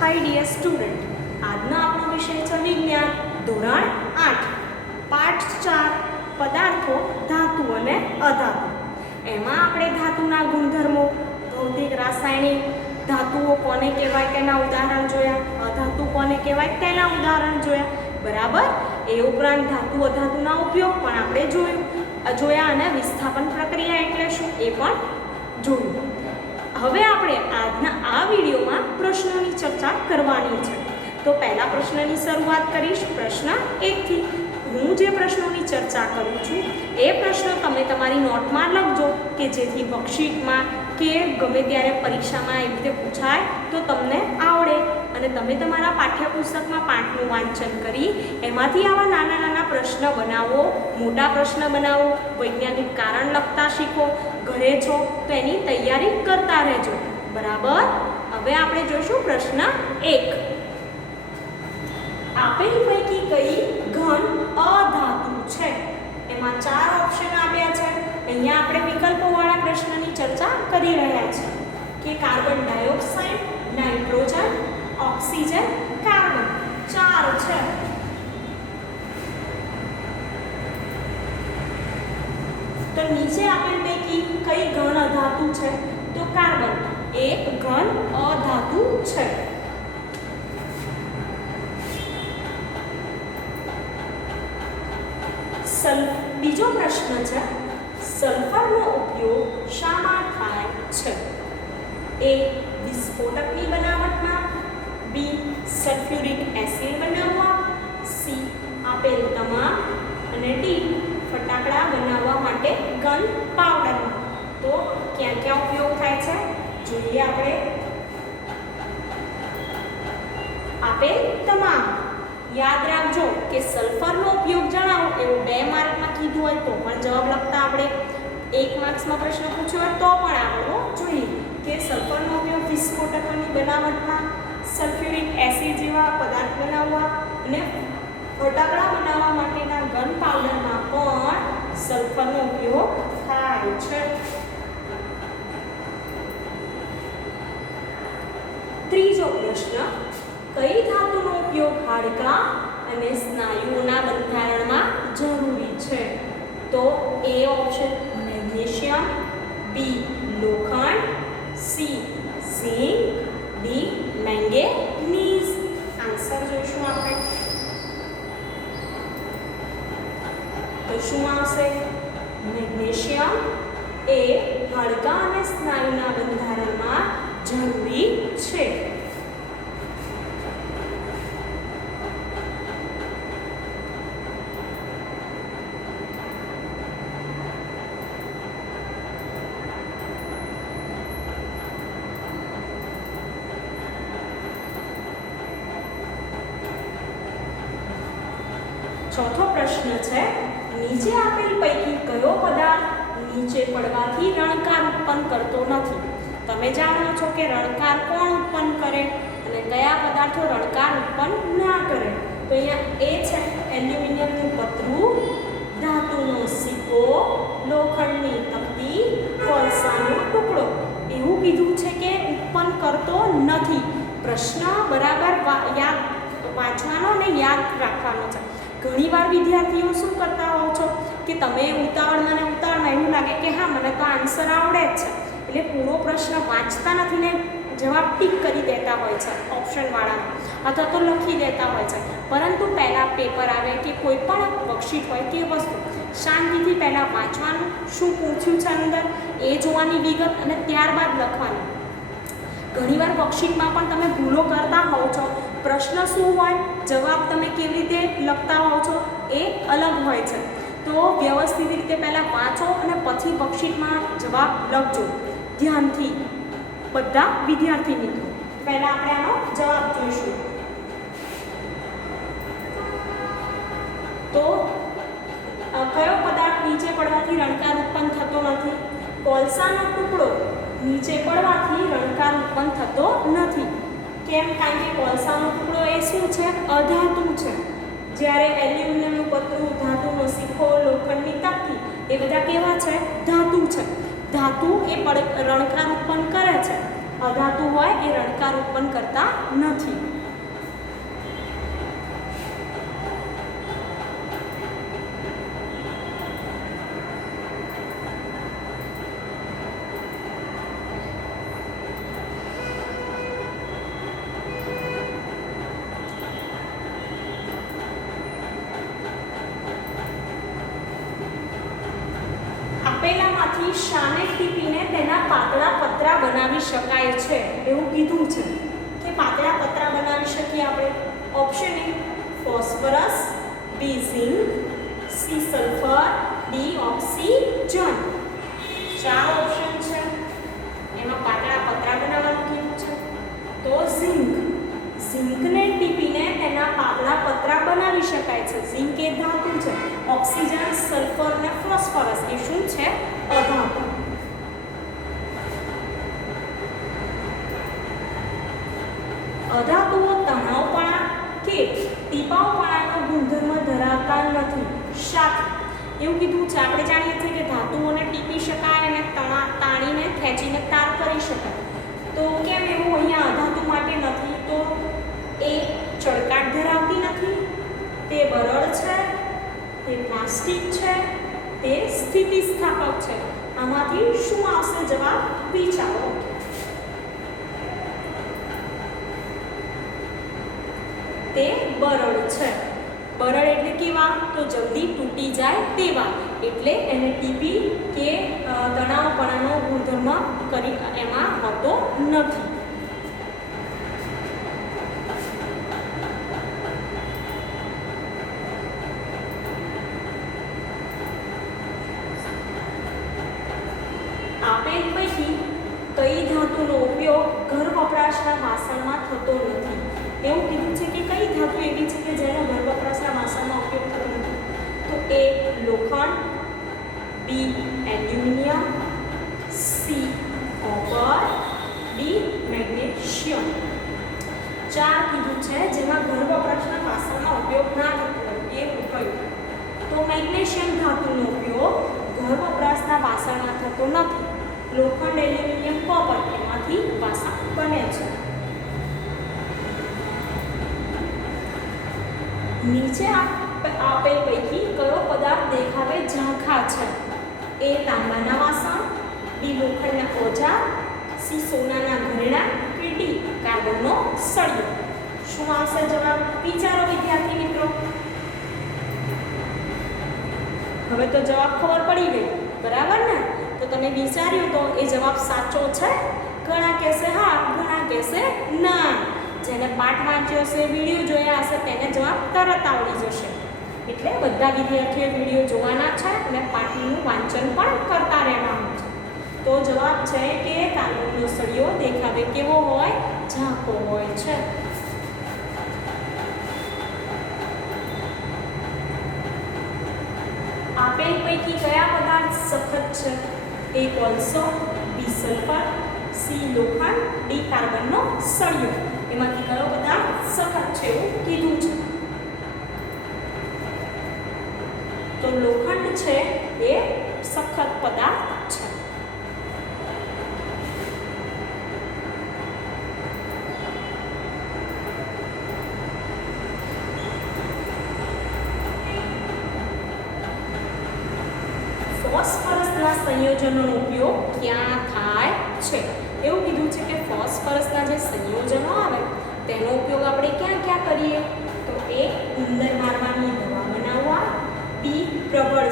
Hi dear student, આજનો આપણો વિષય છે વિજ્ઞાન ધોરણ 8 પાઠ 4 પદાર્થો ધાતુ અને અધાતુ। એમાં આપણે ધાતુના ગુણધર્મો, ભૌતિક રાસાયણિક, ધાતુઓ કોને કહેવાય તેના ઉદાહરણ જોયા, અધાતુ કોને કહેવાય તેના ઉદાહરણ જોયા, બરાબર। એ ઉપરાંત ધાતુ અધાતુના ઉપયોગ પણ આપણે જોયા અને વિસ્થાપન પ્રક્રિયા એટલે શું એ પણ જોયું। હવે આપણે આજના આ વિડીયોમાં પ્રશ્નોની ચર્ચા કરવાની છે। તો પહેલા પ્રશ્નની શરૂઆત કરીશ પ્રશ્ન 1 થી। હું જે પ્રશ્નોની ચર્ચા કરું છું એ પ્રશ્નો તમે તમારી નોટમાં લખજો કે જેથી વર્કશીટમાં કે ગમે ત્યારે પરીક્ષામાં એવી રીતે પૂછાય તો તમને આવડે અને તમે તમારા પાઠ્યપુસ્તકમાં પાઠનું વાંચન કરી એમાંથી આવા નાના નાના પ્રશ્ન બનાવો, મોટા પ્રશ્ન બનાવો, વૈજ્ઞાનિક કારણ લખતા શીખો। ઘરે છો તો એની તૈયારી કરતા રહેજો, બરાબર। હવે આપણે જોઈશું પ્રશ્ન 1। આપેલ પૈકી કઈ ઘન અધાતુ છે? એમાં 4 ઓપ્શન આપ્યા છે। અહીંયા આપણે વિકલ્પોવાળા પ્રશ્નની ચર્ચા કરી રહ્યા છીએ કે carbon dioxide, nitrogen, oxygen, carbon 4 છે। તો નીચે આપેલ પૈકી કઈ ઘન અધાતુ છે? તો કાર્બન એક ઘન અધાતુ છે। બીજો પ્રશ્ન છે, સલ્ફરનો ઉપયોગ શામાં થાય છે? એ વિસ્ફોટકની બનાવટમાં, બી સલ્ફ્યુરિક એસિડ બનાવવા, સી આપેલ તમામ અને ડી ફટાકડા બનાવવા માટે ગન પાવડરમાં। તો ક્યાં ક્યાં ઉપયોગ થાય છે જોઈએ આપણે। આપેલ તમામ યાદ રાખજો કે સલ્ફરનો ઉપયોગ જણાવો એવું 2 માર્કમાં કીધું હોય તો પણ જવાબ લખતા આપણે, 1 માર્ક્સમાં પ્રશ્ન પૂછ્યો હોય તો પણ આવડવો જોઈએ કે સલ્ફરનો ઉપયોગ વિસ્ફોટકોની બનાવટમાં, સલ્ફ્યુરિક એસિડ જેવા પદાર્થ બનાવવા અને ફટાકડા બનાવવા માટેના ગન પાવડરમાં પણ સલ્ફરનો ઉપયોગ થાય છે। ત્રીજો પ્રશ્ન, કઈ ધાતુનો ઉપયોગ હાડકાં અને સ્નાયુઓના બંધારણમાં જરૂરી છે? તો એ ઓપ્શન મેગ્નેશિયમ, બી લોખંડ, C zinc, D manganese. Answer જોઈશું આપણે તો શું આવશે? મેગ્નેશિયમ એ હાડકાં અને સ્નાયુના બંધારણમાં જરૂરી છે। ચોથો પ્રશ્ન છે, નીચે આપેલ પૈકી કયો પદાર્થ નીચે પડવાથી રણકાર ઉત્પન્ન કરતો નથી? તમે જાણો છો કે રણકાર કોણ ઉત્પન્ન કરે અને કયા પદાર્થો રણકાર ઉત્પન્ન ના કરે। તો અહીંયા એ છે એલ્યુમિનિયમનું પતરું, ધાતુનો સિક્કો, લોખંડની તકતી, કોલસાનો ટુકડો। એવું કીધું છે કે ઉત્પન્ન કરતો નથી। પ્રશ્ન બરાબર યાદ વાંચવાનો અને યાદ રાખવાનો છે। ઘણીવાર વિદ્યાર્થીઓ શું કરતા હોવ છો કે તમે ઉતાવળમાં એવું લાગે કે હા મને તો આન્સર આવડે જ છે એટલે પૂરો પ્રશ્ન વાંચતા નથી ને જવાબ ટીક કરી દેતા હોય છે ઓપ્શનવાળામાં અથવા તો લખી દેતા હોય છે। પરંતુ પહેલાં પેપર આવે કે કોઈ પણ વર્કશીટ હોય કે વસ્તુ શાંતિથી પહેલાં વાંચવાનું, શું પૂછ્યું છે અંદર એ જોવાની વિગત અને ત્યારબાદ લખવાનું। ઘણીવાર વર્કશીટમાં પણ તમે ભૂલો કરતા હોવ છો, પ્રશ્ન શું હોય, જવાબ તમે કેવી રીતે લખતા હોવ છો એ અલગ હોય છે। તો વ્યવસ્થિત રીતે પહેલાં વાંચો અને પછી વર્કશીટમાં જવાબ લખજો ધ્યાનથી બધા વિદ્યાર્થી મિત્રો। પહેલાં આપણે આનો જવાબ જોઈશું। તો કયો પદાર્થ નીચે પડવાથી રણકાર ઉત્પન્ન થતો નથી? કોલસાનો ટુકડો નીચે પડવાથી રણકાર ઉત્પન્ન થતો નથી। કેમ? કારણ કે કોલસાનો ટુકડો એ શું છે? અધાતુ છે। જ્યારે એલ્યુમિનિયમનું પતરું, ધાતુનો સિક્કો, લોખંડની તકતી એ બધા કેવા છે? ધાતુ છે। ધાતુ એ રણકાર ઉત્પન્ન કરે છે અધાતુ હોય એ રણકાર ઉત્પન્ન કરતા નથી. આપેલામાંથી શાને ટીપીને તેના પાતળા પતરા બનાવી શકાય છે એવું કીધું છે કે પાતળા પતરા બનાવી શકીએ આપણે. Option A phosphorus, B zinc, C sulphur, D oxygen. 4 option છે. એમાં પાતળા પતરા બનાવવાનું કીધું છે તો ઝિંક. ઝિંકને ટીપીને તેના પાતળા પતરા બનાવી શકાય છે. ઝિંક એ ધાતુ છે. ઓક્સિજન, સલ્ફર અને ફોસ્ફરસ એ શું છે? અધાતુ. અધાતુઓ તણાવપણા કે ટીપાવપણાનો ગુણધર્મ ધરાવતા નથી. શાક એવું કીધું છે. આપણે જાણીએ છીએ કે ધાતુઓને ટીપી શકાય અને તાણીને ખેંચીને તાર કરી શકાય. તો કેમ એવું અહીંયા અધાતુ માટે નથી? તો એ ચળકાટ ધરાવતી નથી, તે બરડ છે, તે પ્લાસ્ટિક છે, તે સ્થિતિસ્થાપક છે. આમાંથી શું આવશે જવાબ? વિચારો. તે બરડ છે. બરડ એટલે કેવા? તો જલ્દી તૂટી જાય તેવા. એટલે એને ટીપી કે તણાવપણાનો ગુણધર્મ કરી એમાં હોતો નથી. આપેલ પૈકી કઈ ધાતુનો ઉપયોગ ઘર વપરાશના વાસણમાં થતો નથી? એવું કીધું છે કે કઈ ધાતુ એવી છે કે જેનો ઘર વપરાશના વાસણમાં ઉપયોગ થતો નથી? તો એ લોખંડ, B aluminium, C copper, D magnesium. 4 કીધું છે જેમાં ઘર વપરાશના વાસણમાં ઉપયોગ ના થતો હોય એ કયું? તો મેગ્નેશિયમ ધાતુનો ઉપયોગ ઘર વપરાશના વાસણમાં થતો નથી. લોખંડ, એલ્યુમિનિયમ, કોપર એમાંથી વાસણ બને છે. નીચે આપેલ પૈકી કયો પદાર્થ દેખાવે ઝાંખા છે? એ તાંબાના વાસણ, બી લોખંડના ઓજાર, સી સોનાના ઘરેણા કે ડી કાર્બનનો સળિયો. શું આવશે જવાબ? વિચારો વિદ્યાર્થી મિત્રો. હવે તો જવાબ ખબર પડી ગઈ, બરાબર ને? તો તમે વિચાર્યું તો એ જવાબ સાચો છે. ઘણા કહેશે હા, ઘણા કહેશે ના. જેને પાઠ વાંચ્યો હશે, વિડીયો જોયા હશે તેને જવાબ તરત આવડી જશે. એટલે બધા વિદ્યાર્થીઓ વિડીયો જોવાના છે અને પાઠનું વાંચન પણ કરતા રહેવાનું છે. તો જવાબ છે કે કાર્બનનો સળિયો દેખાવે કેવો હોય? ઝાંખો હોય છે. આપેલ પૈકી કયા પદાર્થ સખત છે? એ કોલસો, બી સલ્ફર, સી લોખંડ, ડી કાર્બનનો સળિયો. એમાંથી કયો પદાર્થ સખત છે એવું કીધું છે? તો લોખંડ છે એ સખત પદાર્થ છે. ફોસ્ફરસના સંયોજનોનો ઉપયોગ ક્યાં થાય છે? એવું કીધું છે કે ફોસ્ફરસના જે સંયોજનો આવે તેનો ઉપયોગ આપણે ક્યાં ક્યાં કરીએ? તો એ ઉંદર મારવાની દવા બનાવવા, બી પ્રબળ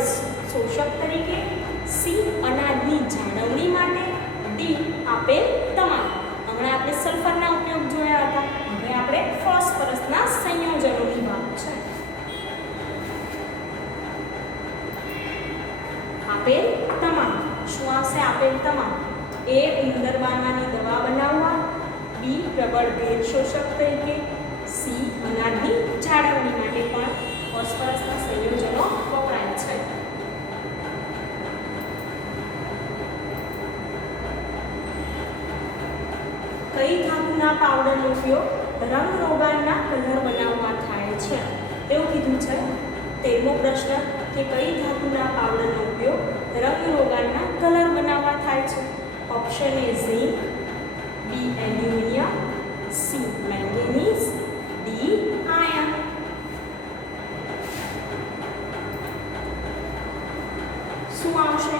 શોષક તરીકે, સી અનાજની જાળવણી માટે, ડી આપેલ તમામ. હમણાં આપણે સલ્ફરના ઉપયોગ જોયા હતા, હવે આપણે ફોસ્ફરસના સંયોજનોની વાત છે. આપેલ તમામ. શું આવશે? આપેલ તમામ. એ ઉંદર મારવાની દવા બનાવવા, બી પ્રબળ ભેજ શોષક તરીકે, સી અનાજની જાળવણી માટે પણ ફોસ્ફરસના સંયોજનો વપરાય છે. કઈ ધાતુના પાવડરનો ઉપયોગ રંગરોગાનના કલર બનાવવા થાય છે? એવું કીધું છે. 13મો પ્રશ્ન કે કઈ ધાતુના પાવડરનો ઉપયોગ રંગરોગાનના કલર બનાવવા થાય છે? ઓપ્શન એ ઝિંક, બી શું આવશે?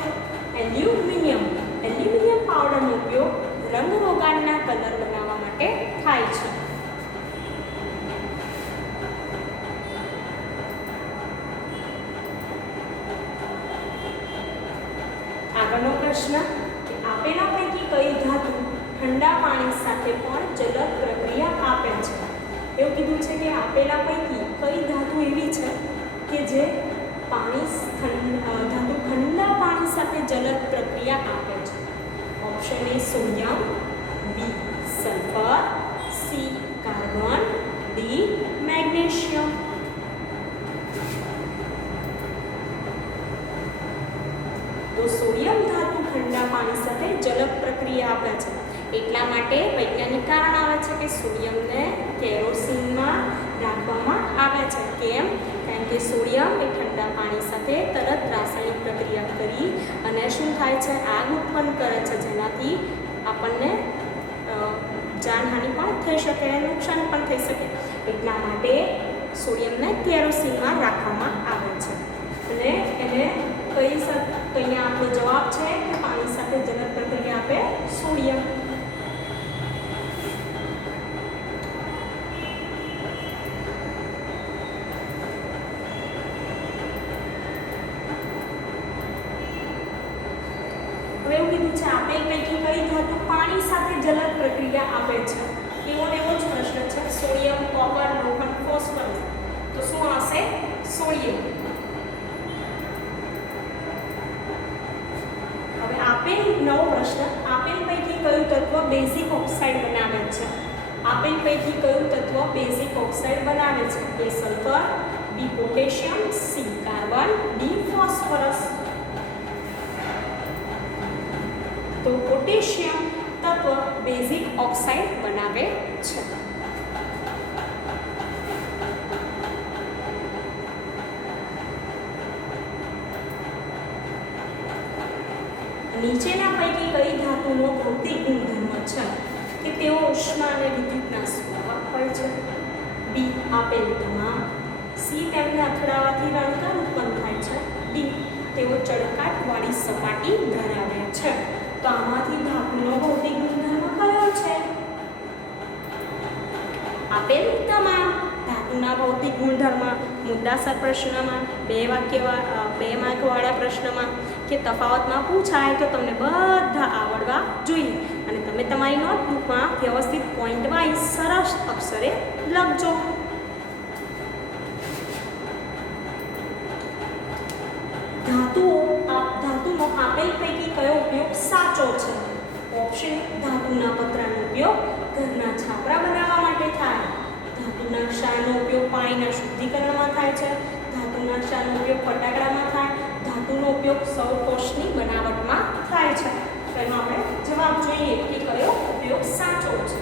એલ્યુમિનિયમ. એલ્યુમિનિયમ પાવડરનો ઉપયોગ રંગ રોગાનના કલર બનાવવા માટે થાય છે. આગળનો પ્રશ્ન, આપેલા પૈકી કઈ ધાતુ ઠંડા પાણી સાથે પણ જલદ પ્રક્રિયા આપે છે? એવું કીધું છે કે આપેલા પૈકી કઈ ધાતુ એવી છે કે જે ધાતુ ઠંડા પાણી સાથે જલદ પ્રક્રિયા આપે છે? Option A sodium, B sulphur, C carbon, D magnesium. તો સોડિયમ ધાતુ ઠંડા પાણી સાથે જલદ પ્રક્રિયા આપે છે. એટલા માટે વૈજ્ઞાનિક કારણ આવે છે કે સોડિયમને કેરોસીનમાં રાખવામાં આવે છે. કેમ? કારણ કે સોડિયમ એ ઠંડા પાણી સાથે તરત રાસાયણિક પ્રક્રિયા કરી અને શું થાય છે? આગ ઉત્પન્ન કરે છે, જેનાથી આપણને જાનહાનિ પણ થઈ શકે અને નુકસાન પણ થઈ શકે. એટલા માટે સોડિયમને કેરોસીનમાં રાખવામાં આવે છે. અને એને અહીંયા આપણો જવાબ છે કે પાણી સાથે જલદ પ્રક્રિયા આપે સોડિયમ. હવે એવું કીધું છે આપેલ પૈકી કઈ ધાતુ પાણી સાથે જલદ પ્રક્રિયા આપે છે? એવો ને એવો જ પ્રશ્ન છે. સોડિયમ, કોપર, લોખંડ, ફોસ્ફરસ. તો શું આવશે? સોડિયમ. આપેલ નવો પ્રશ્ન, આપેલ પૈકી કયું તત્વ બેઝિક ઓક્સાઇડ બનાવે છે? આપેલ પૈકી કયું તત્વ બેઝિક ઓક્સાઇડ બનાવે છે? A sulphur, B potassium, C carbon, D phosphorus. તો પોટેશિયમ તત્વ બેઝિક ઓક્સાઇડ બનાવે છે. નીચેના પૈકી કઈ ધાતુનો ભૌતિક ગુણધર્મ છે કે તેઓ ઉષ્મા અને વિદ્યુતના સ્વભાવ હોય છે? બી આપેલ તમામ, સી તેમને અથડાવાથી રણકાર ઉત્પન્ન થાય છે, ડી તેઓ ચળકાટવાળી સપાટી ધરાવે છે. તો આમાંથી ધાતુનો ભૌતિક ગુણધર્મ કયો છે? આપેલ તમામ. ધાતુના ભૌતિક ગુણધર્મ મુદ્દાસર પ્રશ્નમાં, બે માર્કવાળા પ્રશ્નમાં કે તફાવતમાં પૂછાય તો તમને બધા આવડવા જોઈએ. અને તમે તમારી નોટબુકમાં વ્યવસ્થિત પોઈન્ટ વાઇઝ સરસ અક્ષરે લખજો. ધાતુનો આપેલ પૈકી કયો ઉપયોગ સાચો છે? ઓપ્શન ધાતુના પતરાનો ઉપયોગ ઘરના છાપરા બનાવવા માટે થાય. ધાતુના ક્ષારનો ઉપયોગ પાણીના શુદ્ધિકરણમાં થાય છે. ધાતુના ક્ષારનો ઉપયોગ ફટાકડામાં થાય. ધાતુનો ઉપયોગ સૌરકોષની બનાવટમાં થાય છે. તો એમાં આપણે જવાબ જોઈએ કે કયો ઉપયોગ સાચો છે.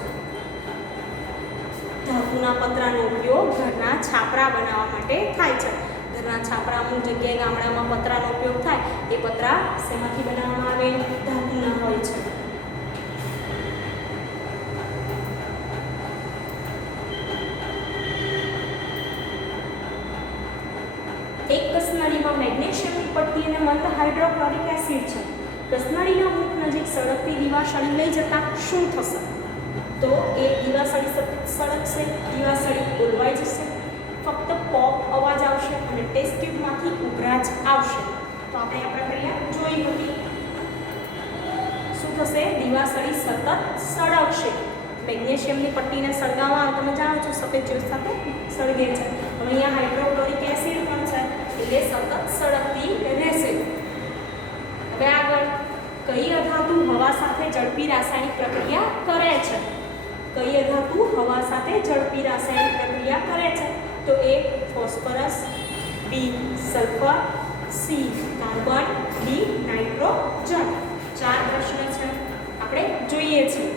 ધાતુના પતરાનો ઉપયોગ ઘરના છાપરા બનાવવા માટે થાય છે. ઘરના છાપરા અમુક જગ્યાએ ગામડામાં પતરાનો ઉપયોગ થાય. એ પતરા શેમાંથી બનાવવામાં આવે? ધાતુના હોય છે. એક કસનળીમાં મેગ્નેશિયમની પટ્ટી અને મંદ હાઇડ્રોક્લોરિક એસિડ છે. કસનળીના મુખ નજીક સળગતી દીવાસળી લઈ જતા શું થશે? તો એ દીવાસળી સળગશે, દીવાસળી ઓલવાઈ જશે, ફક્ત પોપ અવાજ આવશે અને ટેસ્ટ ટ્યુબમાંથી ઉભરાજ આવશે. તો આપણે આ પ્રક્રિયા જોઈ હતી. શું થશે? દીવાસળી સતત સળગશે. મેગ્નેશિયમની પટ્ટીને સળગાવવા આવે, તમે જાણો છો સફેદ જ્યોત સાથે સળગે છે. હવે અહીંયા હાઇડ્રોક્લોરિક એસિડ પણ છે એટલે સતત સળગતી રહેશે. હવે આગળ, કઈ અધાતુ હવા સાથે ઝડપી રાસાયણિક પ્રક્રિયા કરે છે? કઈ અધાતુ હવા સાથે ઝડપી રાસાયણિક પ્રક્રિયા કરે છે? તો A phosphorus, B sulphur, C carbon, D nitrogen. 4 પ્રશ્ન છે. આપણે જોઈએ છીએ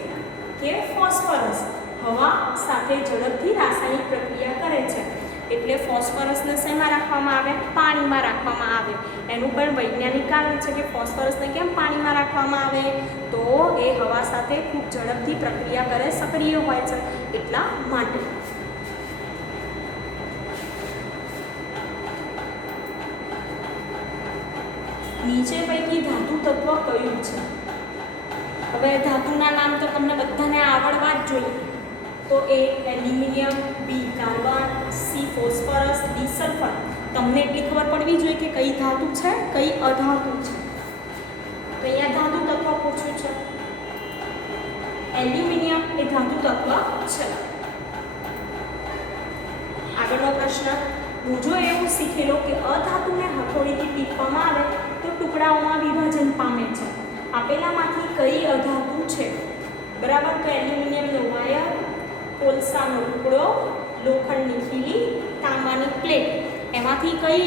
કે ફોસ્ફરસ હવા સાથે ઝડપથી રાસાયણિક પ્રક્રિયા કરે છે. એટલે ફોસ્ફરસને શેમાં રાખવામાં આવે? પાણીમાં રાખવામાં આવે. એનું પણ વૈજ્ઞાનિક કારણ છે કે ફોસ્ફરસને કેમ પાણીમાં રાખવામાં આવે? તો એ હવા સાથે ખૂબ ઝડપથી પ્રક્રિયા કરે, સક્રિય હોય છે એટલા માટે. નીચે પૈકી ધાતુ તત્વ કયું છે? હવે ધાતુના નામ તો તમને બધાને આવડવા જ જોઈએ. તો A aluminium, B carbon, C phosphorus, D sulphur. તમને એટલી ખબર પડવી જોઈએ કે કઈ ધાતુ છે, કઈ અધાતુ છે. તો અહીંયા ધાતુ તત્વ પૂછ્યું છે. એલ્યુમિનિયમ એ ધાતુ તત્વ છે. આગળનો પ્રશ્ન, બીજો એવું શીખેલો કે અધાતુને હથોડીથી ટીપવામાં આવે તો ટુકડાઓમાં વિભાજન પામે છે. આપેલામાંથી કઈ અધાતુ છે? બરાબર. તો એલ્યુમિનિયમનો વાયર, કોલસાનો ટુકડો, લોખંડની ખીલી, તાંબાની પ્લેટ. એમાંથી કઈ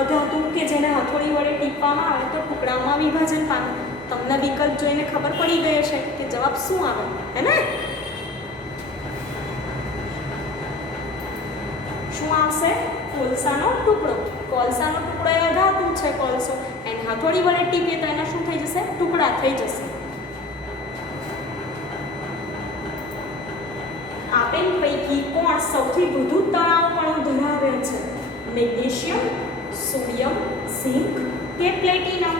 અધાતુ કે જેને હથોડી વડે ટીપવામાં આવે તો ટુકડાઓમાં વિભાજન પામે? તમને વિકલ્પ જોઈને ખબર પડી ગઈ છે કે જવાબ શું આવે, હે ને? શું આવશે? કોલસાનો ટુકડો. કોલસાનો ટુકડો એ અધાતુ છે, કોલસો. એને હથોડી વડે ટીપીએ તો એના શું થઈ જશે? ટુકડા થઈ જશે. આપેલ પૈકી કોણ સૌથી વધુ તણાવપણું ધરાવે છે? મેગ્નેશિયમ, સોડિયમ, ઝિંક કે પ્લેટિનમ?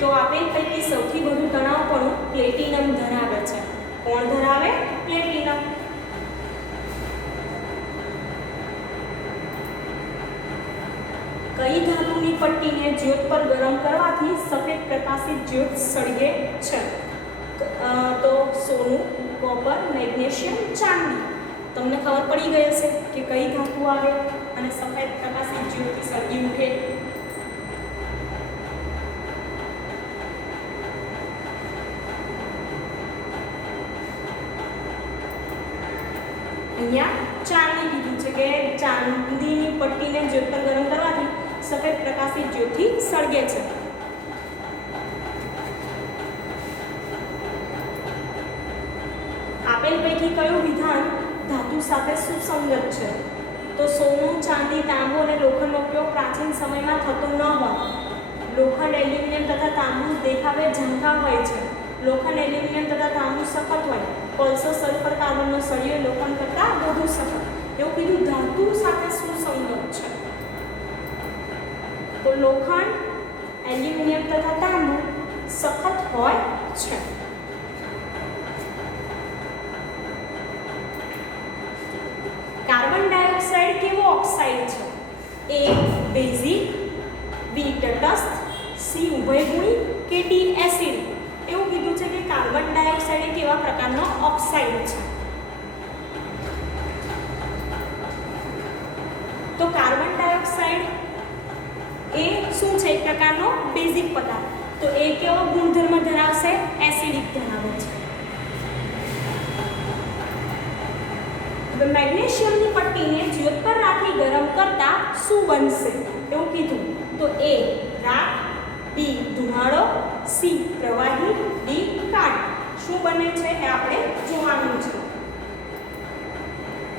તો આપેલ પૈકી સૌથી વધુ તણાવપણું પ્લેટિનમ ધરાવે છે. કોણ ધરાવે? પ્લેટિનમ. કઈ ધાતુની પટ્ટીને જ્યોત પર ગરમ કરવાથી સફેદ પ્રકાશિત જ્યોત સળગે છે? તો સોનું, કોપર, મેગ્નેશિયમ, ચાંદી. તમને ખબર પડી ગઈ હશે કે કઈ ધાતુ આવે અને સફેદ પ્રકાશિત જ્યોતથી સળગી ઉઠે. અહીંયા ચાંદી કીધું છે કે ચાંદીની પટ્ટીને જ્યોત પર ગરમ કરવાથી સફેદ પ્રકાશિત જ્યોતથી સળગે છે. આપેલ પૈકી કયું વિધાન ધાતુ સાથે સુસંગત છે? તો સોનું, ચાંદી, તાંબુ અને લોખંડનો ઉપયોગ પ્રાચીન સમયમાં થતો ન હોય. લોખંડ, એલ્યુમિનિયમ તથા તાંબુ દેખાવે ઝાંખા હોય છે. લોખંડ, એલ્યુમિનિયમ તથા તાંબુ સખત હોય. કોલસો, સલ્ફર, કાર્બનનો સળિયો લોખંડ કરતાં વધુ સખત. એવું કીધું ધાતુ સાથે સુસંગત છે. તો લોખંડ, એલ્યુમિનિયમ તથા તાંબુ સખત હોય છે. કાર્બન ડાયોક્સાઇડ કેવો ઓક્સાઇડ છે? એ બેઝિક, બી તટસ્થ, સી ઉભયગુણી કે ડી એસિડ? એવું કીધું છે કે કાર્બન ડાયોક્સાઇડ એ કેવા પ્રકારનો ઓક્સાઇડ છે? તો કાર્બન ડાયોક્સાઇડ એ શું છે? એક પ્રકારનો બેઝિક પદાર્થ. તો એ કેવો ગુણધર્મ ધરાવશે? એસિડિક ધરાવે છે. મેગ્નેશિયમની પટ્ટીને જ્યોત પર રાખી ગરમ કરતા શું બનશે? એવું કીધું. તો એ રાખ, બી ધુમાડો, સી પ્રવાહી, ડી કાટ. શું બને છે એ આપણે જોવાનું છે.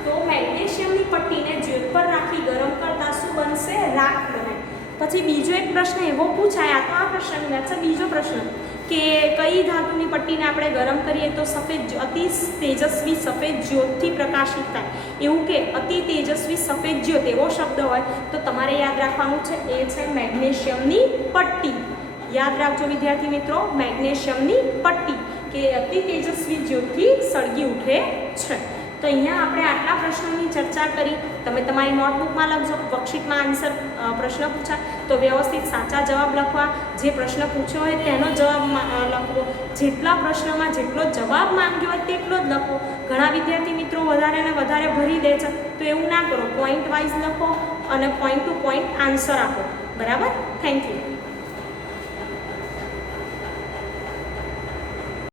તો મેગ્નેશિયમની પટ્ટીને જ્યોત પર રાખી ગરમ કરતા શું બનશે? રાખ બને. પછી બીજો એક પ્રશ્ન એવો પૂછાય, આ તો આ પ્રશ્નની વાત છે. બીજો પ્રશ્ન કે કઈ ધાતુની પટ્ટીને આપણે ગરમ કરીએ તો સફેદ અતિ તેજસ્વી સફેદ જ્યોતથી પ્રકાશિત થાય? એવું કે અતિ તેજસ્વી સફેદ જ્યોત એવો શબ્દ હોય તો તમારે યાદ રાખવાનું છે એ છે મેગ્નેશિયમની પટ્ટી. યાદ રાખજો વિદ્યાર્થી મિત્રો, મેગ્નેશિયમની પટ્ટી કે અતિ તેજસ્વી જ્યોતથી સળગી ઉઠે છે. તો અહીંયા આપણે આટલા પ્રશ્નોની ચર્ચા કરી. તમે તમારી નોટબુકમાં લખજો. વર્કશીટમાં આન્સર પ્રશ્ન પૂછા તો વ્યવસ્થિત સાચા જવાબ લખવા. જે પ્રશ્ન પૂછ્યો હોય તેનો જવાબ લખવો. જેટલા પ્રશ્નમાં જેટલો જવાબ માંગ્યો હોય તેટલો જ લખો. ઘણા વિદ્યાર્થી મિત્રો વધારે ને વધારે ભરી દે છે, તો એવું ના કરો. પોઈન્ટ વાઇઝ લખો અને પોઈન્ટ ટુ પોઈન્ટ આન્સર આપો. બરાબર? Thank you.